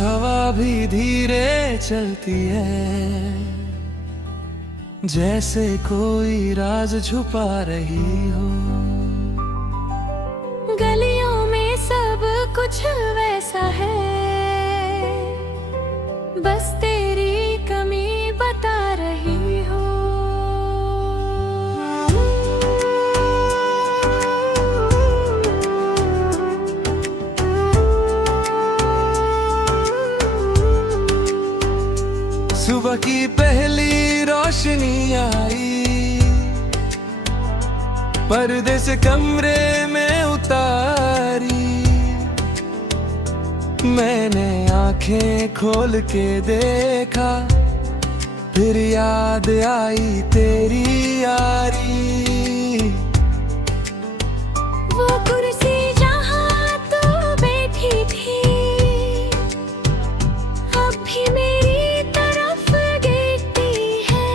हवा भी धीरे चलती है, जैसे कोई राज छुपा रही हो। गलियों में सब कुछ वैसा है, बस तेरी कमी बता रही हो। सुबह की पहली रोशनी आई, पर्दे से कमरे में उतारी। मैंने आंखें खोल के देखा, फिर याद आई तेरी यारी। वो कुर्सी जहाँ तू बैठी थी, अब भी मेरी तरफ देखती है,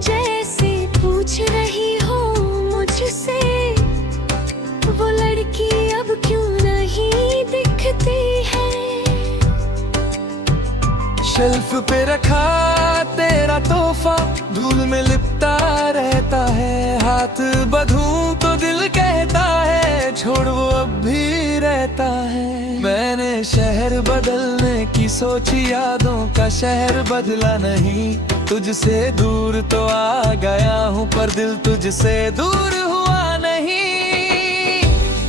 जैसे पूछ रही हो मुझसे, वो लड़की अब क्यों नहीं दिखती है। शेल्फ पे रखा तेरा तोहफा धूल में लिपटा रहता है। हाथ बंधूं तो दिल कहता है छोड़, वो अब भी रहता है। मैंने शहर बदलने की सोची, यादों का शहर बदला नहीं। तुझसे दूर तो आ गया हूँ, पर दिल तुझसे दूर हुआ नहीं।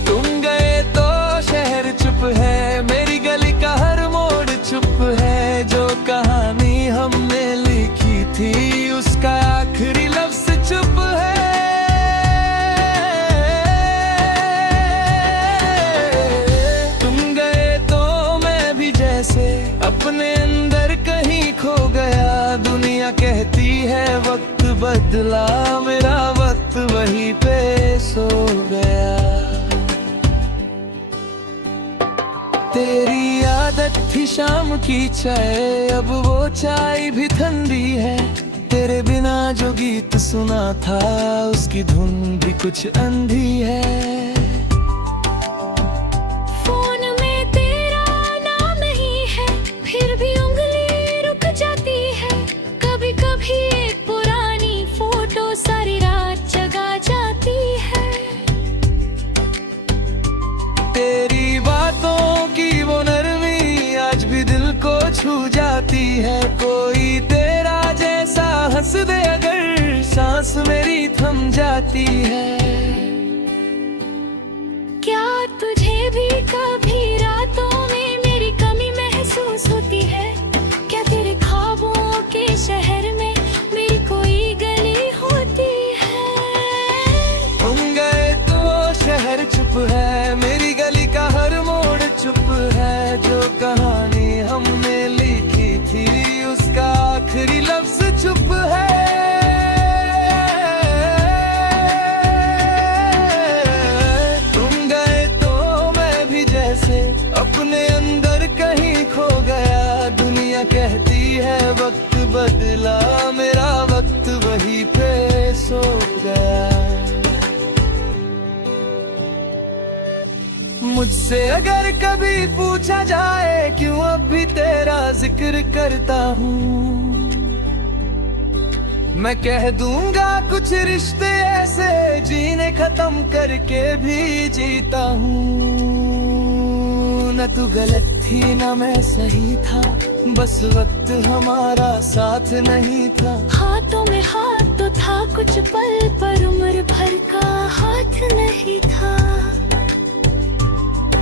तुम गए तो शहर चुप है, मेरी गली का हर मोड़ चुप है। जो कहानी हमने लिखी थी, उसका आखिरी लफ्ज चुप है। तुम गए तो मैं भी जैसे अपने अंदर कहीं खो गया। दुनिया कहती है वक्त बदला, मेरा वक्त वहीं पे सो गया। तेरी आदत थी शाम की चाय, अब वो चाय भी ठंडी है। तेरे बिना जो गीत सुना था, उसकी धुन भी कुछ अंधी है। फोन में तेरा नाम नहीं है, फिर भी उंगली रुक जाती है। कभी कभी एक पुरानी फोटो सारी रात जगा जाती है। तेरी बातों की वो नरमी आज भी दिल को छू जाती है। कोई तेरा जैसा हंस दे अगर, सांस मेरी थम जाती है। क्या तुझे भी कभी रातों में मेरी कमी महसूस होती है? क्या तेरे ख्वाबों के शहर में मेरी कोई गली होती है? तुम गए तो शहर चुप है, मेरी गली का हर मोड़ चुप है। जो कहानी हमने लिखी थी, उसका आखिरी लफ्ज चुप है। तुम गए तो मैं भी जैसे अपने अंदर कहीं खो गया। दुनिया कहती है वक्त बदला, मेरा वक्त वहीं पे सो गया। मुझसे अगर कभी पूछा जाए क्यों अब भी तेरा जिक्र करता हूँ, मैं कह दूंगा कुछ रिश्ते ऐसे जीने खत्म करके भी जीता हूँ। न तू गलत थी न मैं सही था, बस वक्त हमारा साथ नहीं था। हाथों में हाथ तो था कुछ पल, पर उम्र भर का हाथ नहीं था।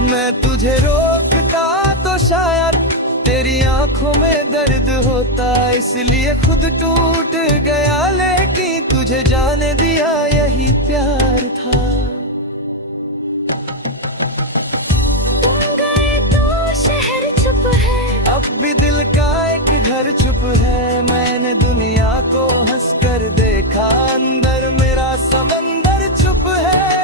मैं तुझे रोकता तो शायद तेरी आंखों में दर्द होता, इसलिए खुद टूट गया। लेकिन तुझे जाने दिया यही प्यार था। तुम गए तो शहर चुप है, अब भी दिल का एक घर चुप है। मैंने दुनिया को हंस कर देखा, अंदर मेरा समंदर चुप है।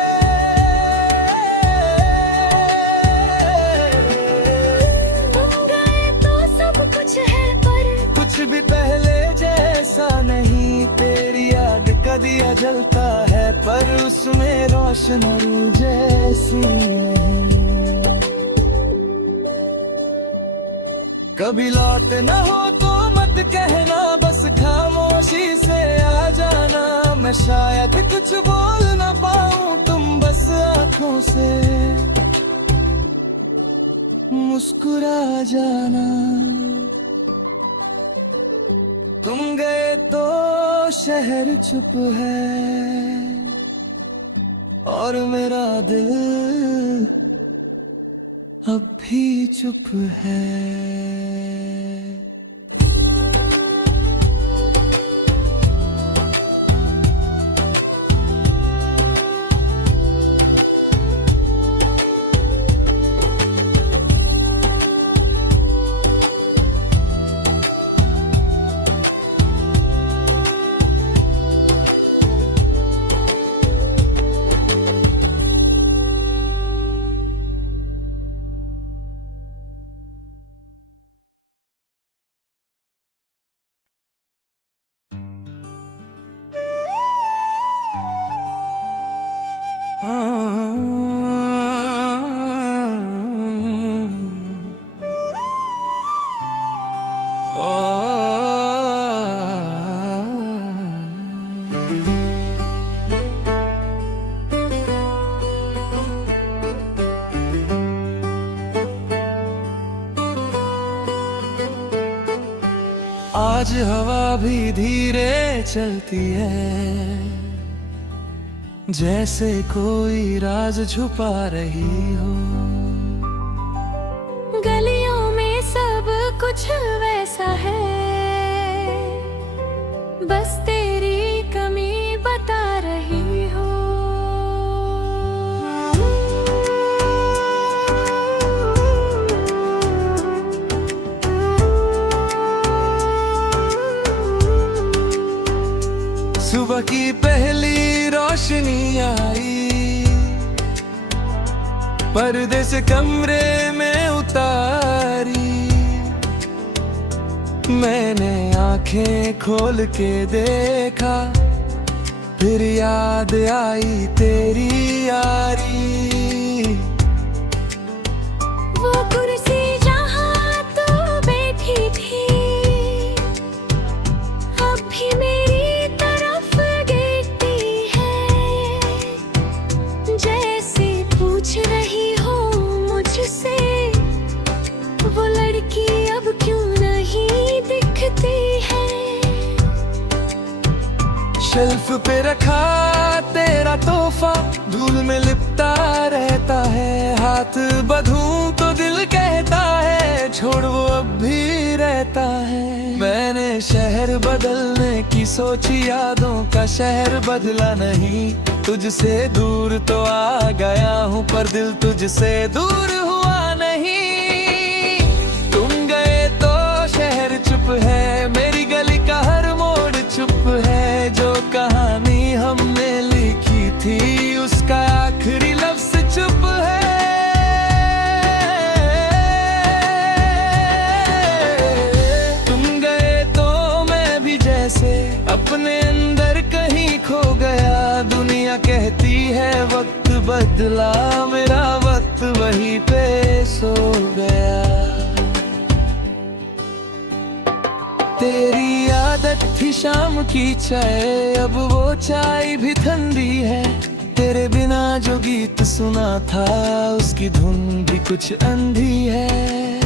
कुछ भी पहले जैसा नहीं, तेरी याद का दिया जलता है, पर उसमें रोशनी जैसी नहीं। कभी लौट न हो तो मत कहना, बस खामोशी से आ जाना। मैं शायद कुछ बोल न पाऊं, तुम बस आंखों से मुस्कुरा जाना। तुम गए तो शहर चुप है और मेरा दिल अब भी चुप है। आज हवा भी धीरे चलती है, जैसे कोई राज छुपा रही हो। गलियों में सब कुछ वैसा है, बस तेरी कमी बता रही हो। सुबह की पहली रोशनी आई, पर्दे से कमरे में उतारी। मैंने आंखें खोल के देखा, फिर याद आई तेरी यारी। वो कुर्सी जहाँ तू बैठी थी, अब भी मेरी तरफ देखती है, जैसे पूछ रही हो मुझसे, वो लड़की अब क्यों नहीं दिखती है। शेल्फ पे रखा तेरा तोहफा, धूल में लिपटा रहता है। हाथ बंधूं तो दिल कहता है, छोड़ वो अब भी रहता है। मैंने शहर बदलने की सोची, यादों का शहर बदला नहीं। तुझसे दूर तो आ गया हूँ, पर दिल तुझसे दूर हुआ नहीं। तुम गए तो शहर चुप है, मेरी गली का हर मोड़ चुप है। जो कहानी हमने लिखी थी, उसका आखिरी लफ्ज चुप है। तुम गए तो मैं भी जैसे अपने अंदर कहीं खो गया। दुनिया कहती है वक्त बदला, मेरा वक्त वहीं पे सो गया। तेरी आदत थी शाम की चाय, अब वो चाय भी ठंडी है। तेरे बिना जो गीत सुना था, उसकी धुन भी कुछ अंधी है।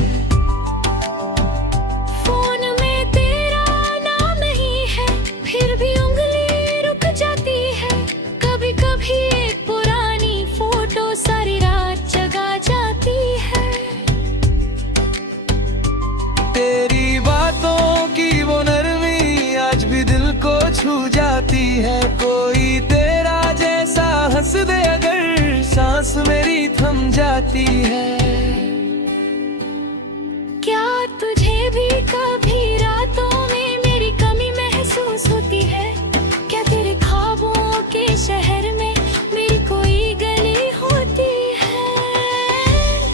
फोन में तेरा नाम नहीं है, फिर भी उंगली रुक जाती है। कभी कभी एक पुरानी फोटो सारी रात जगा जाती है। तेरी बातों की वो नरमी आज भी दिल को छू जाती है। कोई तेरा जैसा हंस दे अगर, सांस मेरी थम जाती है। क्या तुझे भी कभी रातों में मेरी कमी महसूस होती है? क्या तेरे ख्वाबों के शहर में मेरी कोई गली होती है?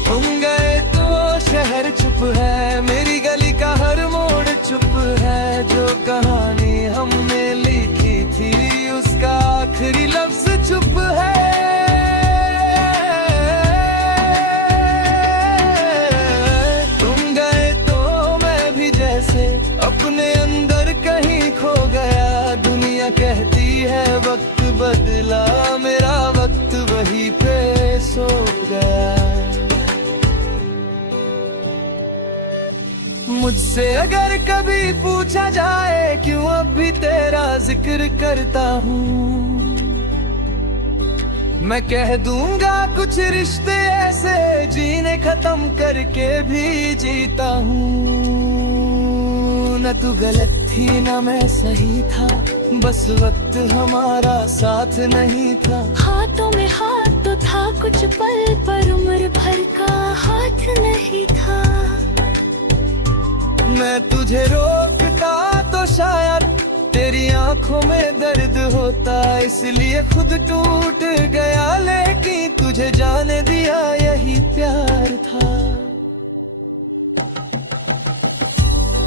तुम गए तो शहर चुप है, मेरी गली का हर मोड़ चुप है। जो कहानी हमने लिखी थी, उसका आखिरी लफ्ज चुप है। तुम गए तो अपने अंदर कहीं खो गया। दुनिया कहती है वक्त बदला, मेरा वक्त वहीं पे सो गया। मुझसे अगर कभी पूछा जाए क्यों अब भी तेरा जिक्र करता हूँ, मैं कह दूंगा कुछ रिश्ते ऐसे जीने खत्म करके भी जीता हूँ। न तू गलत थी न मैं सही था, बस वक्त हमारा साथ नहीं था। हाथों में हाथ तो था कुछ पल, पर उम्र भर का हाथ नहीं था। मैं तुझे रोकता तो शायद तेरी आंखों में दर्द होता, इसलिए खुद टूट गया। लेकिन तुझे जाने दिया यही प्यार था।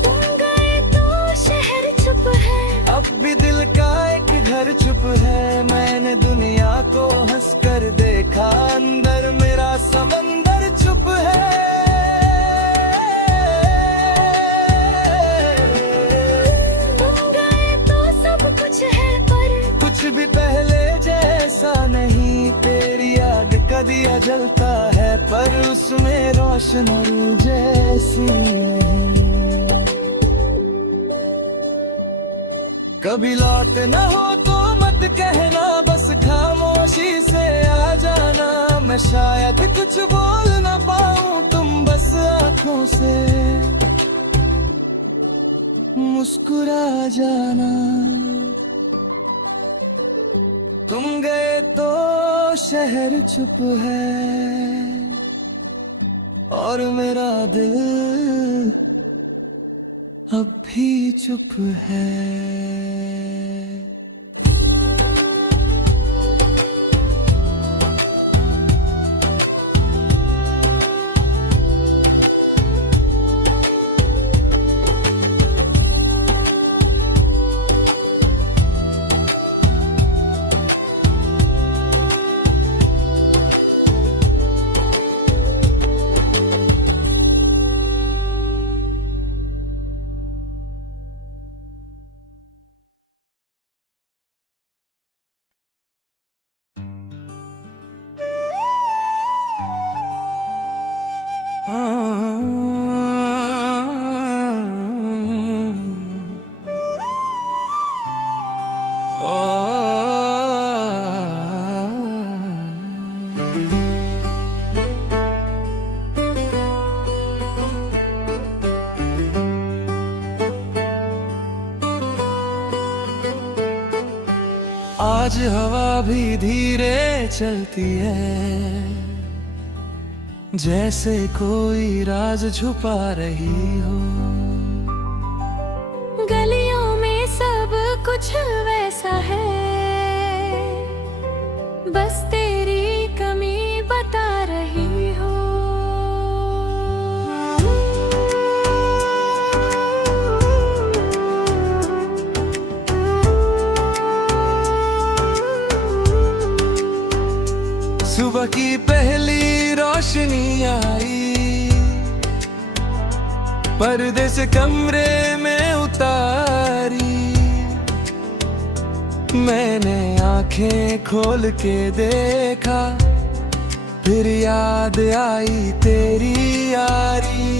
तुम गए तो शहर चुप है, अब भी दिल का एक घर चुप है। मैंने दुनिया को हंसकर देखा, अंदर मेरा समंदर चुप है। भी पहले जैसा नहीं, तेरी याद का दिया जलता है, पर उसमें रोशनी जैसी नहीं। कभी लौट न हो तो मत कहना, बस खामोशी से आ जाना। मैं शायद कुछ बोल न पाऊं, तुम बस आंखों से मुस्कुरा जाना। तुम गए तो शहर चुप है, और मेरा दिल अब भी चुप है। आज हवा भी धीरे चलती है, जैसे कोई राज छुपा रही हो। गलियों में सब कुछ वैसा है, बस तेरी कमी बता रही हो। सुबह की पहली रोशनी आई, पर्दे से कमरे में उतारी। मैंने आंखें खोल के देखा, फिर याद आई तेरी यारी।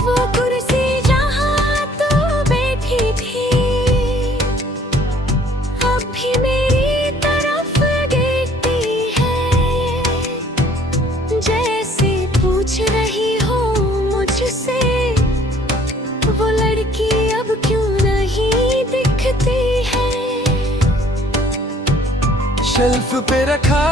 वो कुर्सी जहाँ तू बैठी थी, अब भी मेरी तरफ देखती है, जैसे पूछ रही हो मुझसे, वो लड़की अब क्यों नहीं दिखती है। शेल्फ पे रखा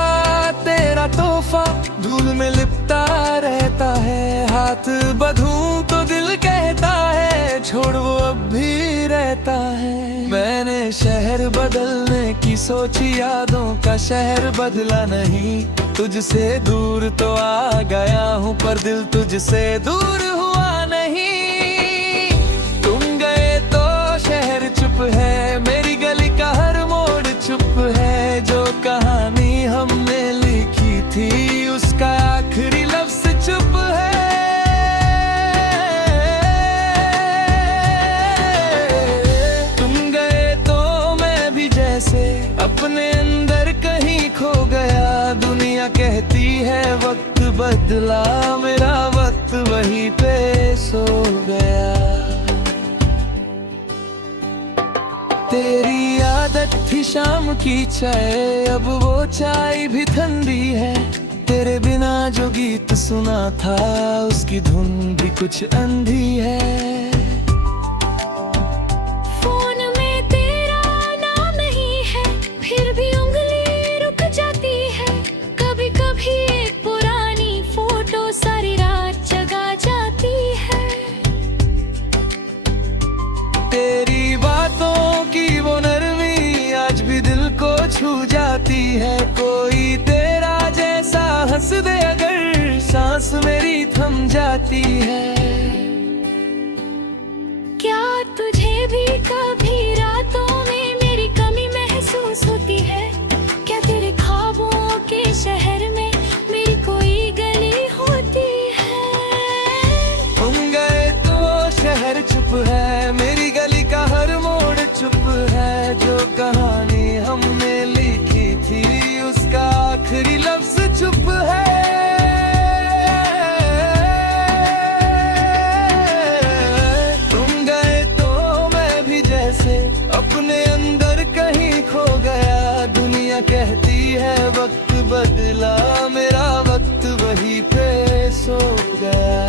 तेरा तोहफा, धूल में लिपटा रहता है। हाथ बंधूं तो दिल कहता है, छोड़ वो अब भी रहता है। मैंने शहर बदलने की सोची, यादों का शहर बदला नहीं। तुझसे दूर तो आ गया हूँ, पर दिल तुझसे दूर हुआ नहीं। तुम गए तो शहर चुप है, मेरी गली का हर मोड़ चुप है। जो कहानी हमने लिखी थी, उसका आखिरी लफ्ज चुप है। बदला मेरा वक्त वहीं पे सो गया। तेरी आदत थी शाम की चाय, अब वो चाय भी ठंडी है। तेरे बिना जो गीत सुना था उसकी धुन भी कुछ अंधी है। फोन में तेरा नाम नहीं है, फिर भी उंगली रुक जाती है। कभी कभी एक पुरानी फोटो सारी रात जगा जाती है। तेरी बातों की वो नरमी आज भी दिल को छू जाती है। कोई तेरा जैसा हंस दे अगर सांस मेरी थम जाती है। क्या तुझे भी कभी रातों में मेरी कमी महसूस होती है? क्या तेरे ख्वाबों के शहर में मेरी कोई गली होती है? तुम गए तो शहर चुप है, मेरी गली का हर मोड़ चुप है। जो कहानी हमने लिखी थी उसका आखिरी लफ्ज चुप है। तुम गए तो मैं भी जैसे अपने अंदर कहीं खो गया। दुनिया कहती है वक्त बदला, मेरा वक्त वहीं पे सो गया।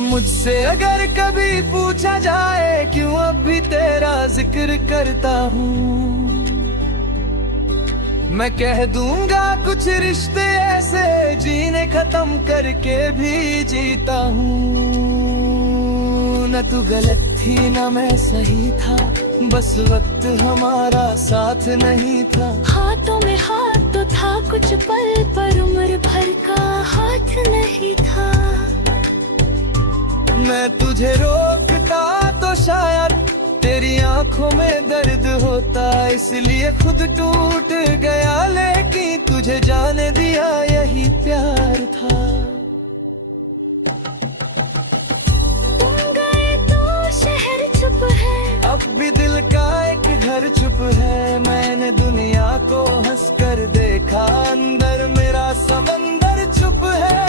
मुझसे अगर कभी पूछा जाए क्यों अब भी तेरा जिक्र करता हूँ, मैं कह दूंगा कुछ रिश्ते ऐसे जीने खत्म करके भी जीता हूँ। न तू गलत थी न मैं सही था, बस वक्त हमारा साथ नहीं था। हाथों में हाथ तो था कुछ पल, पर उम्र भर का हाथ नहीं था। मैं तुझे रोकता तो शायद तेरी आंखों में दर्द होता, इसलिए खुद टूट गया। लेकिन तुझे जाने दिया यही प्यार था। तुम गए तो शहर चुप है, अब भी दिल का एक घर चुप है। मैंने दुनिया को हंस कर देखा, अंदर मेरा समंदर चुप है।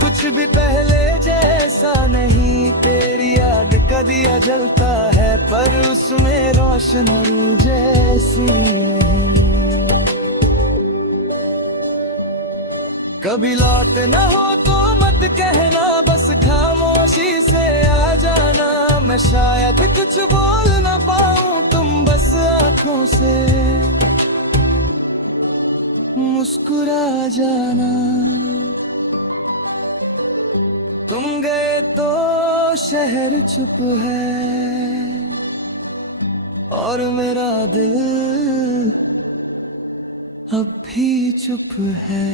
कुछ भी पहले जैसा नहीं, तेरी याद का दिया जलता है पर उसमें रोशनी जैसी नहीं। कभी लौट न हो तो मत कहना, बस खामोशी से आ जाना। मैं शायद कुछ बोल न पाऊं, तुम बस आंखों से मुस्कुरा जाना। तुम गए तो शहर चुप है और मेरा दिल अब भी चुप है।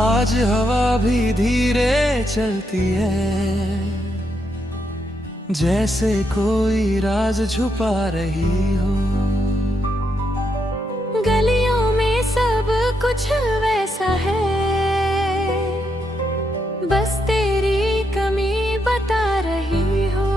आज हवा भी धीरे चलती है, जैसे कोई राज छुपा रही हो। गलियों में सब कुछ वैसा है, बस तेरी कमी बता रही हो।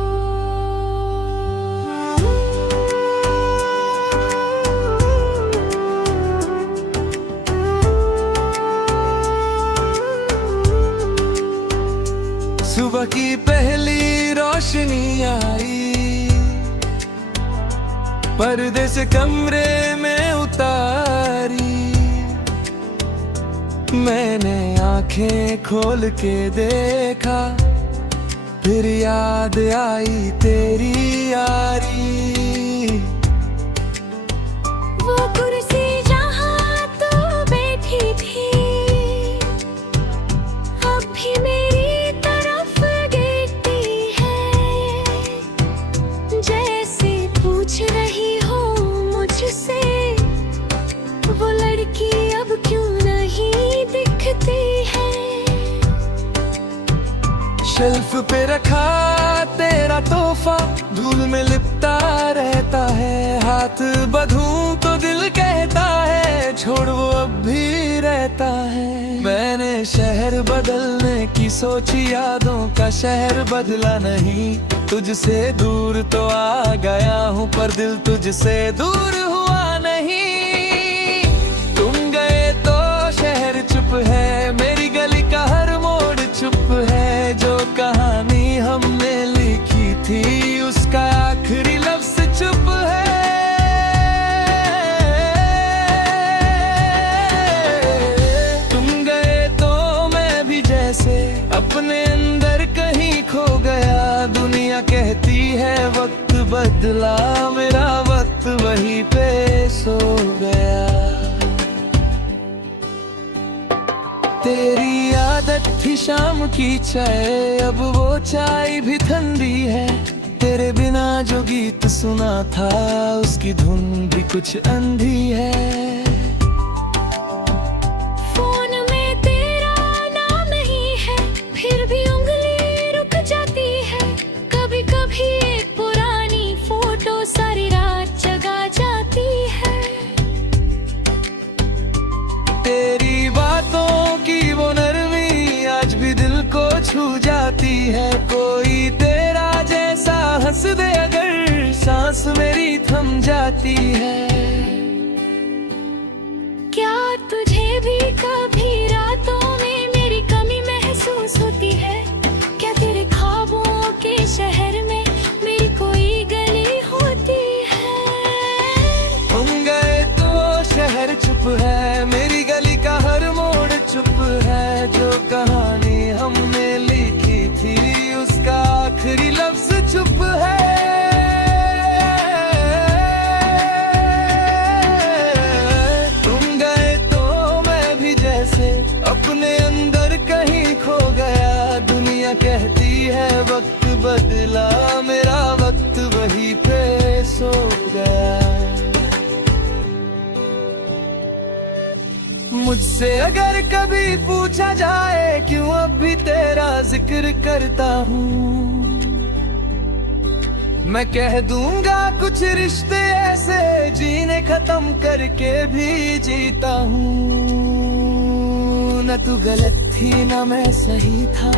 पहली रोशनी आई, पर्दे से कमरे में उतारी। मैंने आंखें खोल के देखा, फिर याद आई तेरी यारी। वो कुर्सी जहाँ तू बैठी थी, अब भी मेरी तरफ देखती है, जैसे पूछ रही हो मुझसे, वो लड़की अब क्यों नहीं दिखती है। शेल्फ पे रखा तेरा तोहफा, धूल में लिपटा रहता है। हाथ बंधूं तो दिल कहता है, छोड़ वो अब भी रहता है। मैंने शहर बदलने की सोची, यादों का शहर बदला नहीं। तुझसे दूर तो आ गया हूँ, पर दिल तुझसे दूर हुआ नहीं। तुम गए तो शहर चुप है, मेरी गली का हर मोड़ चुप है। जो कहानी हमने लिखी थी, उसका आखिरी लफ्ज चुप है। तुम गए तो मैं भी जैसे अपने अंदर कहीं खो गया। दुनिया कहती है वक्त बदला, मेरा वक्त वहीं पे सो गया। तेरी आदत थी शाम की चाय, अब वो चाय भी ठंडी है। तेरे बिना जो गीत सुना था, उसकी धुन भी कुछ अंधी है। फोन में तेरा नाम नहीं है, फिर भी उंगली रुक जाती है। कभी कभी एक पुरानी फोटो सारी रात जगा जाती है। तेरी बातों की वो नरमी आज भी दिल को छू जाती है। कोई तेरा जैसा हंस दे अगर, सांस मेरी थम जाती है। क्या तुझे भी कभी रातों में मेरी कमी महसूस होती है? क्या तेरे ख्वाबों के शहर में मेरी कोई गली होती है? तुम गए तो शहर चुप है, मेरी गली का हर मोड़ चुप है। जो कहानी हमने लिखी थी, उसका आखिरी लफ्ज चुप है। तुम गए तो मैं भी जैसे अपने अंदर कहीं खो गया। दुनिया कहती है वक्त बदला, मेरा वक्त वहीं पे सो गया। मुझसे अगर कभी पूछा जाए, क्यों अब भी तेरा जिक्र करता हूँ, मैं कह दूंगा कुछ रिश्ते ऐसे जीने खत्म करके भी जीता हूँ। न तू गलत थी न मैं सही था,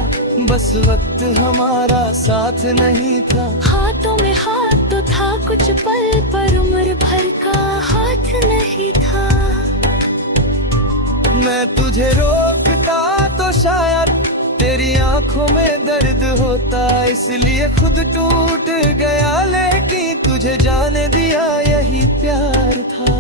बस वक्त हमारा साथ नहीं था। हाथों में हाथ तो था कुछ पल, पर उम्र भर का हाथ नहीं था। मैं तुझे रोकता तो शायद तेरी आंखों में दर्द होता, इसलिए खुद टूट गया। लेकिन तुझे जाने दिया यही प्यार था।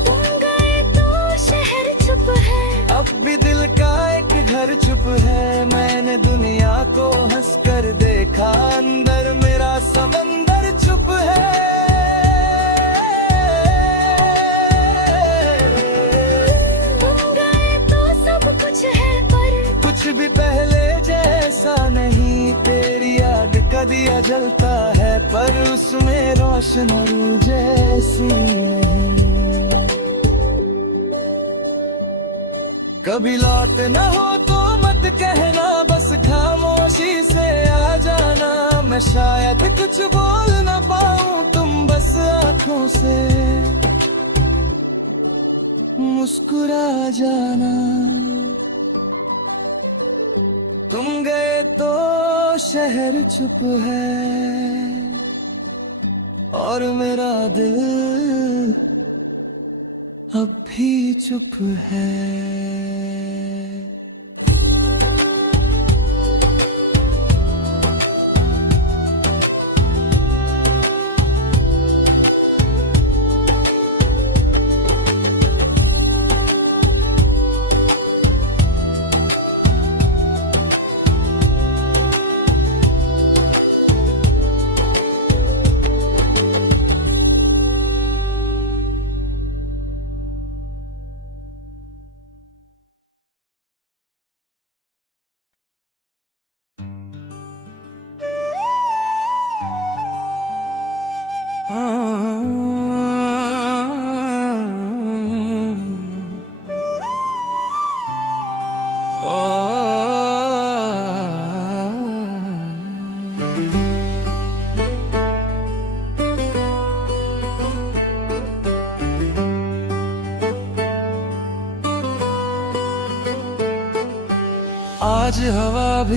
तुम गए तो शहर चुप है, अब भी दिल का एक घर चुप है। मैंने दुनिया को हंसकर देखा, अंदर मेरा समंदर चुप है। भी पहले जैसा नहीं, तेरी याद का दिया जलता है, पर उसमें रोशनी जैसी नहीं। कभी लौट न हो तो मत कहना, बस खामोशी से आ जाना। मैं शायद कुछ बोल न पाऊं, तुम बस आंखों से मुस्कुरा जाना। तुम गए तो शहर चुप है, और मेरा दिल अब भी चुप है। आज हवा भी